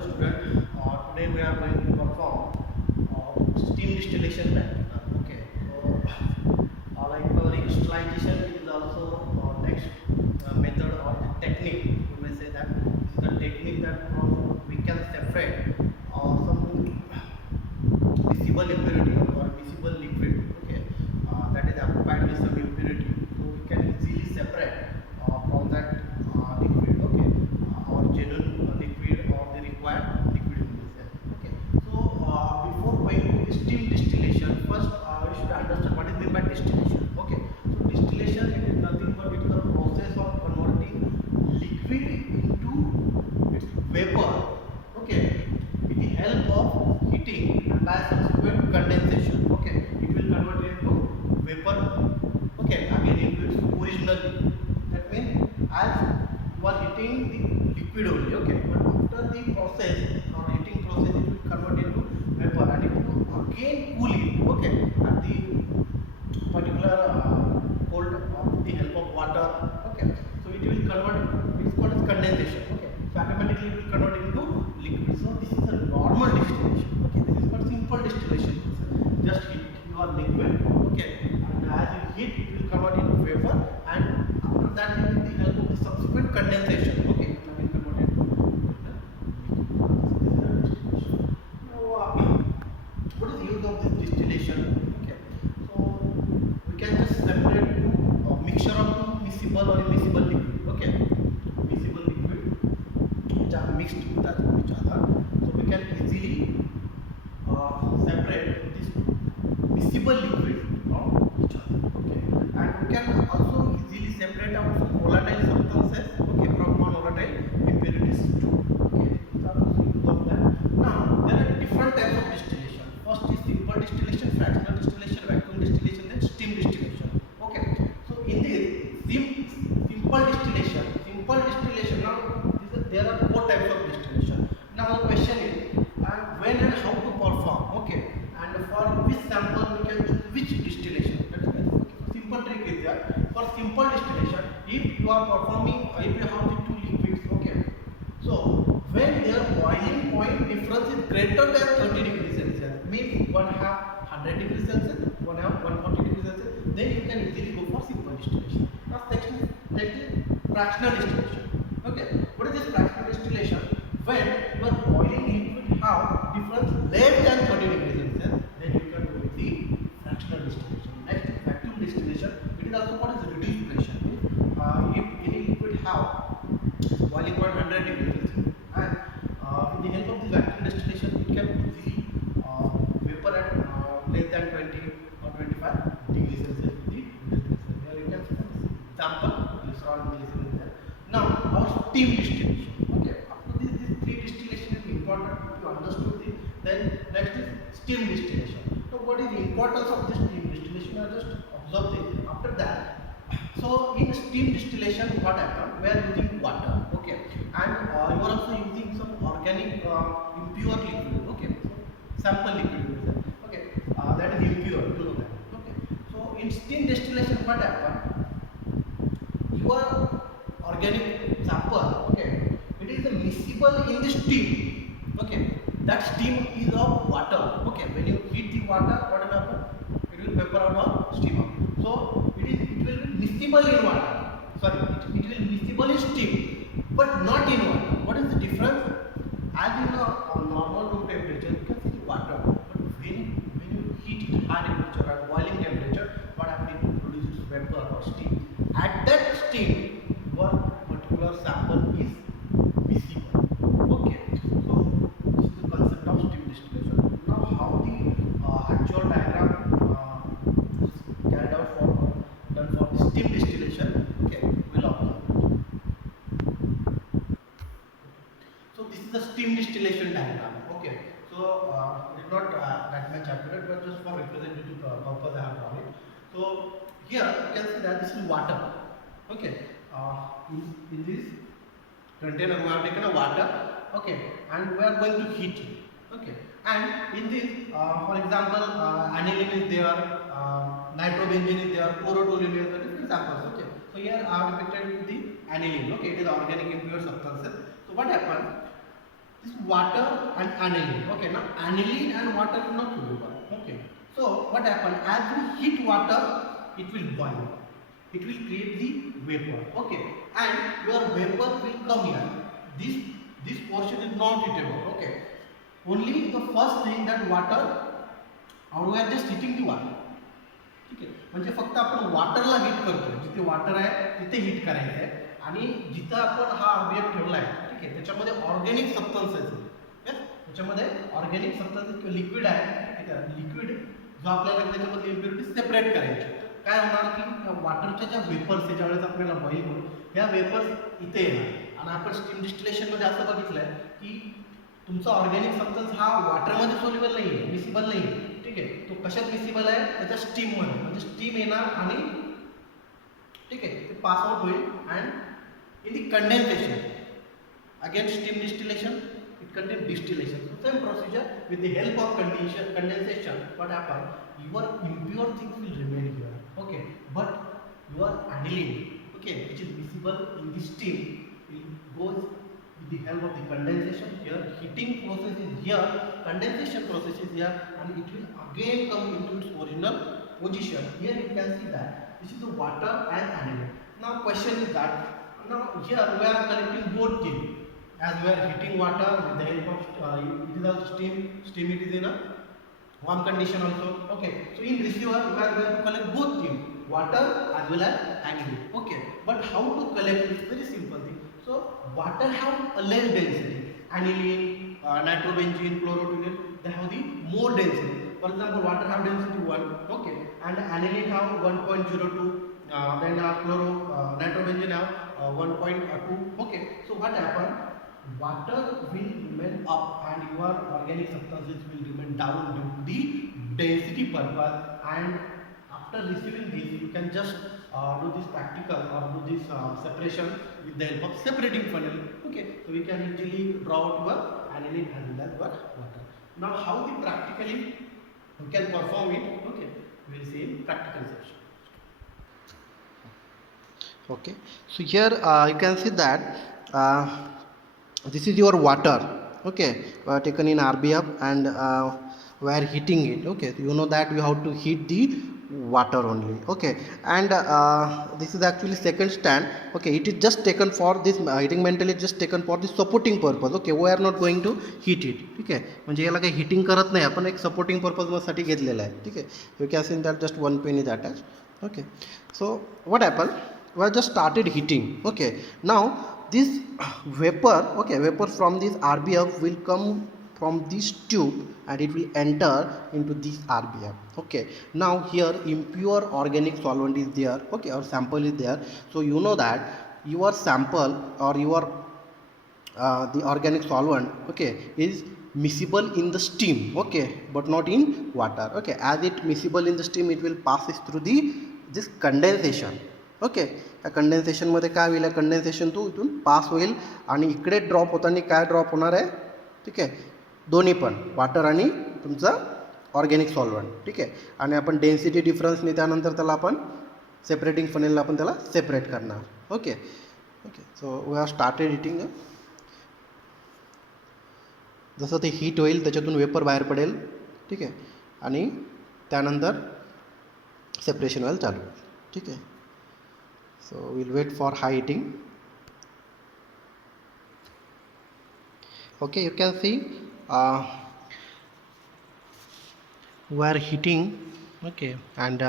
Hello student. Today we are going to perform steam distillation method. Okay. So like recrystallization is also next method or technique. You may say that this is the technique that we can separate some miscible impurity or miscible liquid. Okay. That is occupied with some impurity. So we can easily separate from that liquid. Okay. Or genuine liquid or the required liquid in this cell. Okay. So before going to steam distillation, first we should understand what is meant by distillation. Okay. So distillation it is nothing but it is the process of converting liquid into its vapor. Okay. With the help of heating and by subsequent condensation. Okay. It will convert it into vapor. Okay. Again into its original. That means as you are heating the liquid only. Okay. But after the process or heating process, it will convert into vapor and it will again cool it. Okay. At the particular cold with the help of water. Okay. So it will convert. It is called as condensation. Okay. So automatically it will convert into liquid. So this is a normal distillation. Okay. This is called simple distillation process. Just heat your liquid. Okay. And as you heat, it will convert into vapor, and after that, with the help of the subsequent condensation. Okay. It will convert into liquid. Now, what is the use of this distillation? Okay. So we can just separate two mixture of two miscible or immiscible liquid. Okay. Miscible liquid which are mixed with each other. So we can easily separate this miscible liquid from each other. Okay. And we can also easily separate out some volatile substances. Okay, from non-volatile impurities too. Okay. These are also use of that. Now there are different types of distillation. First is simple distillation, fractional distillation, vacuum distillation, then steam distillation. Okay. So in this simple distillation. Now there are four types of distillation. Now the question is when and how to perform. Okay. And for which sample we can choose which distillation. That is simple trick is there. For simple distillation, if you are performing, if you have the two liquids. Okay. So when their boiling point difference is greater than 30 degrees Celsius, means one have 100 degrees Celsius, one have 140 degrees Celsius, then you can easily go for simple distillation. Now next is fractional distillation. Okay, what is this fractional distillation? When your boiling liquid have difference less than 30 degrees Celsius, then you can go with the fractional distillation. Next is vacuum distillation. It is also called as reduced pressure. If any liquid have boiling point 100 degrees Celsius, and with the help of the vacuum distillation, it can easily vapor at less than 20 or 25 degrees Celsius with the distillation. Here you can see example glycerol glycerin is there. Now our steam distillation. Okay, after these three distillation is important. If you understood this, then next is steam distillation. So what is the importance of this steam distillation? I just observe this. After that, so in steam distillation, what happens? We are using water. Okay, and you are also using some organic impure liquid. Okay, so sample liquid. Okay, that is impure. You know that. Okay, so in steam distillation, what happens? Your organic sample, okay, it is miscible in the steam. Okay, that steam is of water. Okay, when you heat the water, what will happen? It will vapor out or steam out. So it will be miscible in water. Sorry, it will be miscible in steam, but not in water. What is the difference? As in a normal room temperature, you can see the water, but when you heat it high temperature or boiling temperature, what happens? It produces vapor or steam. At that steam, your particular sample is miscible. Okay, so this is the concept of steam distillation. Now, how the actual diagram is carried out done for the steam distillation? Okay, we'll observe. So this is the steam distillation diagram. Okay, so it is not that much accurate, but just for representative purpose I have drawn it. So here you can see that this is water. Okay, in this container we have taken a water. Okay, and we are going to heat it. Okay, and in this, for example, aniline is there, nitrobenzene is there, chlorotoluene is there, different samples. Okay, so here I have depicted the aniline. Okay, it is organic impure substances. So what happens? this water and aniline. Okay, now aniline and water is not soluble. Okay, so what happen, as you heat water, it will boil, it will create the vapor. Okay, and your vapor will come here. This portion is not heatable. Okay, only the first thing that water, or we are just heating the water. ठीक आहे, म्हणजे फक्त आपण वॉटरला heat करतो, जिथे water आहे तिथे heat करायचं आहे, आणि जिथं आपण हा आरबीएफ ठेवला आहे, ठीक आहे, त्याच्यामध्ये ऑर्गॅनिक सबस्टन्सेस आहे, त्याच्यामध्ये ऑर्गॅनिक सबस्टन्सेस किंवा लिक्विड आहे, ठीक आहे, लिक्विड जो आपल्याला त्याच्यामध्ये इम्प्युरिटी सेपरेट करायची. काय होणार की वॉटरच्या ज्या वेपर्स आहे, ज्यावेळेस आपल्याला बॉईल करू, ह्या वेपर्स इथे येणार, आणि आपण स्टीम डिस्टिलेशनमध्ये असं बघितलं आहे की तुमचा ऑर्गॅनिक सबस्टन्स हा वॉटरमध्ये सोल्युबल नाही आहे, मिसिबल नाही आहे, ठीक आहे, तो कशात मिसिबल आहे, त्याच्या स्टीममध्ये, म्हणजे स्टीम येणार आणि ठीक आहे ते पास आउट होईल, and in the condensation again steam distillation, it contains distillation. So same procedure with the help of condensation. What happen? Your impure things will remain here. Okay, but your aniline, okay, which is miscible in the steam, will goes with the help of the condensation here. Heating process is here, condensation process is here, and it will again come into its original position. Here you can see that this is the water and aniline. Now question is that now here we are collecting both things. As we are heating water with the help of it is also steam it is in a warm condition also. Okay, so in receiver we are going to collect both things, water as well as aniline. Okay, but how to collect it? Very simple thing. So water have a less density, aniline, nitrobenzene, chlorotoluene, they have the more density. For example, water have density 1, okay, and aniline have 1.02, then nitrobenzene have 1.2. Okay, so what happen, water will remain up and your organic substances will remain down due to the density purpose. And after receiving this, you can just do this practical or do this separation with the help of separating funnel. Okay, so we can easily draw out your aniline as well as your water. Now how we practically we can perform it, okay, we will see in practical section. Okay, so here you can see that this is your water, okay, taken in RBF, and we are heating it. Okay, so you know that we have to heat the water only. Okay, and this is actually second stand. Okay, it is just taken for this heating mantle is just taken for the supporting purpose. Okay, we are not going to heat it. ठीक आहे, म्हणजे याला काही hitting करत नाही आपण, एक supporting पर्पजसाठी घेतलेला आहे. ठीक आहे, you can see that just one pen is attach. Okay, so what happened, we have just started heating. Okay, now this vapor, okay, vapor from this RBF will come from this tube and it will enter into this RBF. Okay, now here impure organic solvent is there, okay, or sample is there. So you know that your sample or your the organic solvent, okay, is miscible in the steam, okay, but not in water. Okay, as it miscible in the steam, it will pass through the this condensation. Okay, या कंडेन्सेशनमध्ये काय होईल, condensation तो इथून पास होईल आणि इकडे drop होताना काय ड्रॉप होणार आहे, ठीक आहे, दोन्ही पण वॉटर आणि तुमचं ऑर्गॅनिक सॉल्वंट. ठीक आहे, आणि आपण डेन्सिटी डिफरन्सने त्यानंतर त्याला आपण सेपरेटिंग फनेलला आपण त्याला सेपरेट करणार. Okay okay, so we have started hitting. जसं ते हीट होईल त्याच्यातून वेपर बाहेर पडेल, ठीक आहे, आणि त्यानंतर सेपरेशन व्हायला चालू होईल. ठीक आहे, so we'll wait for high heating. Okay, you can see we are heating. Okay, and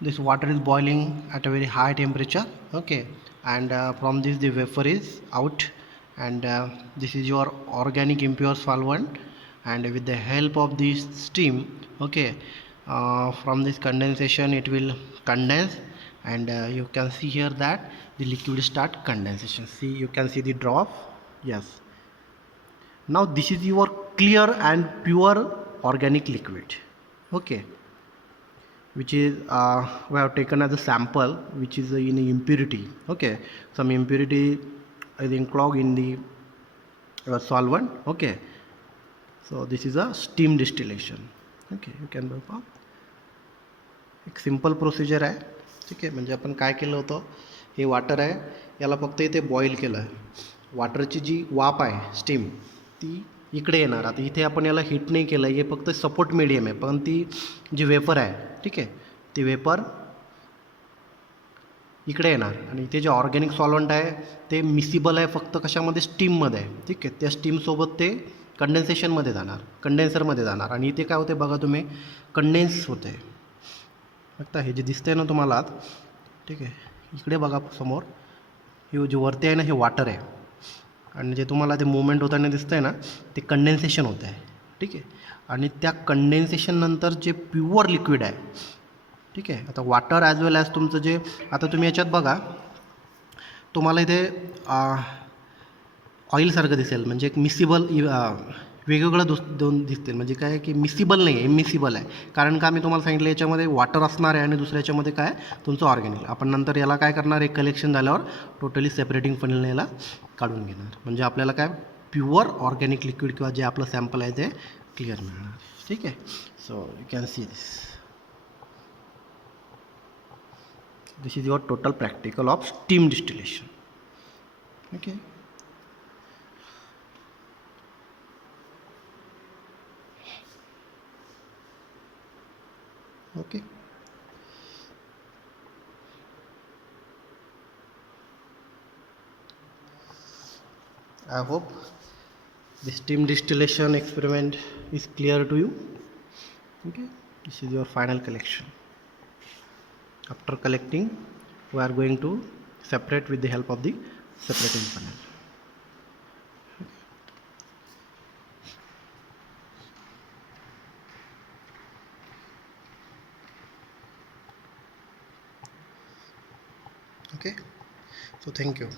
this water is boiling at a very high temperature. Okay, and from this the vapor is out, and this is your organic impure solvent, and with the help of this steam, okay, from this condensation it will condense, and you can see here that the liquid start condensation. See, you can see the drop. Yes, now this is your clear and pure organic liquid, okay, which is we have taken as a sample which is in impurity. Okay, some impurity is enclogged in the solvent. Okay, so this is a steam distillation. Okay, you can perform एक simple procedure आहे. ठीक आहे, म्हणजे आपण काय केलं होतं, हे water आहे, याला फक्त इथे बॉईल केलं आहे. वॉटरची जी वाफ आहे, स्टीम, ती इकडे येणार. आता इथे आपण याला हीट नाही केलं, हे फक्त सपोर्ट मीडियम आहे, पण ती जी वेपर आहे, ठीक आहे, ती वेपर इकडे येणार. आणि इथे जे ऑर्गॅनिक सॉल्वंट आहे ते मिसिबल आहे फक्त कशामध्ये, स्टीममध्ये आहे, ठीक आहे. त्या स्टीमसोबत ते कंडेन्सेशनमध्ये जाणार, कंडेन्सरमध्ये जाणार, आणि इथे काय होते बघा तुम्ही, कंडेन्स होते. बघता हे जे दिसतंय ना तुम्हाला आत, ठीक आहे, इकडे बघा समोर, हे जे वरती आहे ना हे वॉटर आहे, आणि जे तुम्हाला ते मुवमेंट होताना दिसतंय ना ते कंडेन्सेशन होतं आहे, ठीक आहे. आणि त्या कंडेन्सेशननंतर जे प्युअर लिक्विड आहे, ठीक आहे, आता वॉटर ॲज वेल ॲज तुमचं जे, आता तुम्ही याच्यात बघा तुम्हाला इथे ऑइलसारखं दिसेल, म्हणजे एक मिसिबल वेगवेगळं दोन दिसतील, म्हणजे काय की मिसिबल नाही आहे, इमिसिबल आहे. कारण का मी तुम्हाला सांगितलं याच्यामध्ये वॉटर असणार आहे आणि दुसऱ्या याच्यामध्ये काय तुमचं ऑर्गॅनिक. आपण नंतर याला काय करणार, एक कलेक्शन झाल्यावर टोटली सेपरेटिंग फनलने याला काढून घेणार, म्हणजे आपल्याला काय प्युअर ऑर्गॅनिक लिक्विड किंवा जे आपलं सॅम्पल आहे ते क्लिअर मिळणार, ठीक आहे. So you can C this is your total practical of steam distillation. Okay, okay, I hope the steam distillation experiment is clear to you. Okay, this is your final collection. After collecting, we are going to separate with the help of the separating funnel. Okay, so thank you.